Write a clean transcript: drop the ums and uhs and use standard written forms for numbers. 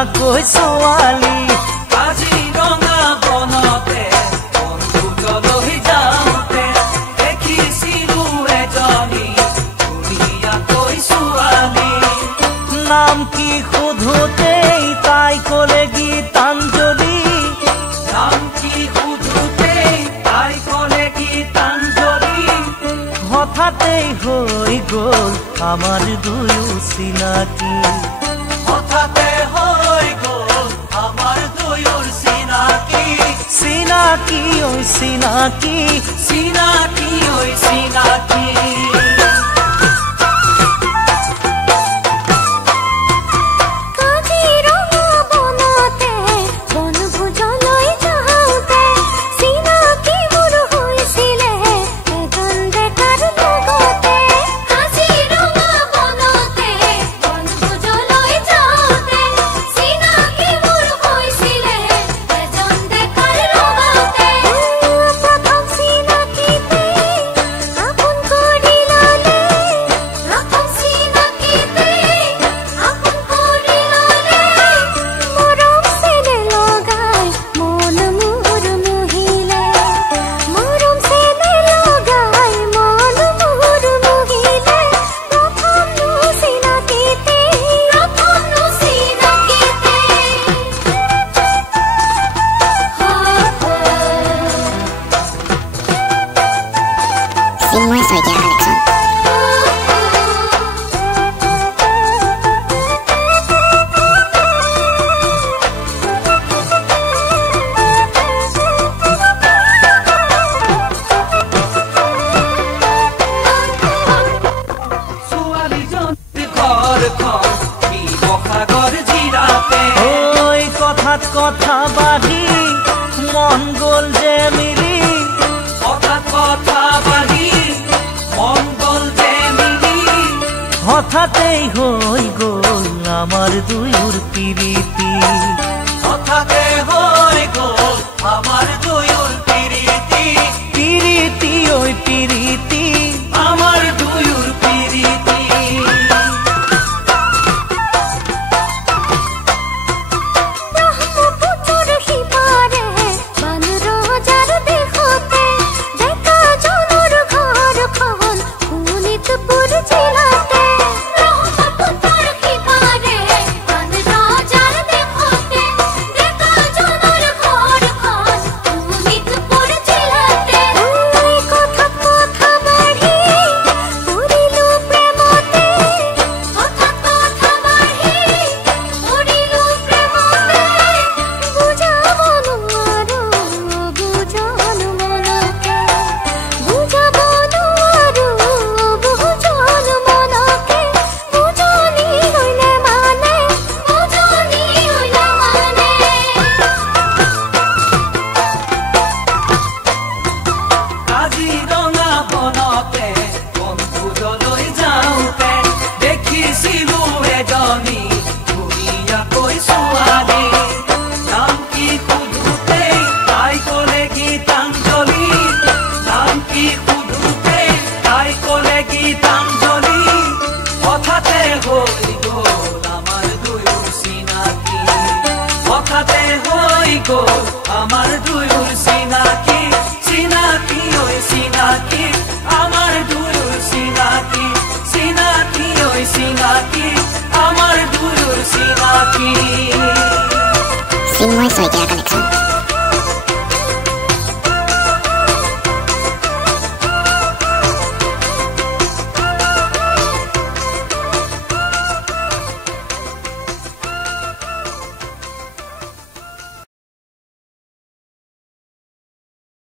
কৈ ছোৱালী কাজিৰঙা বনতে বনভোজলৈ যাওঁতে দেখিছিলো এজনী ধুনীয়াকৈ ছোৱালী। নাম কি সোধোতেই তাই ক'লে গীতাঞ্জলি। নাম কি সোধোতেই তাই ক'লে গীতাঞ্জলি। হঠাতেই হৈ গ'ল আমাৰ দুয়ো চিনাকি। হঠাতে হৈ গ'ল আমাৰ দুয়োৰ চিনাকি। চিনাকি ঐ চিনাকি, চিনাকি ঐ চিনাকি। Moi soy ya Alexon. ছোৱালীজনী ঘৰখন শিৱসাগৰ জিলাতে। ঐ কথাত কথা বাঢ়ি মন গ'ল যে মিলি। কথাত কথা বাঢ়ি মন গ'ল যে মিলি। হঠাতেই হৈ গ'ল আমাৰ দুয়োৰ প্ৰীতি। হঠাতে হৈ গ'ল আমাৰ দুয়োৰ প্ৰীতি। প্ৰীতি ঐ প্ৰীতি, আমাৰ দুয়োৰ প্ৰীতি। কাজিৰঙা বনতে বনভোজলৈ যাওঁতে দেখিছিলো এজনী ধুনীয়াকৈ ছোৱালী। নাম কি সোধোতেই তাই ক'লে গীতাঞ্জলি। নাম কি সোধোতেই তাই ক'লে গীতাঞ্জলি। হঠাতে হৈ গ'ল আমাৰ দুয়োৰ চিনাকি। হঠাতে হৈ গ'ল আমাৰ দুয়োৰ চিনাকি। চিনাকি ঐ চিনাকি, আমাৰ দুয়োৰ চিনাকি। চিনাকি ঐ চিনাকি, আমাৰ দুয়োৰ চিনাকি। Moi soy ya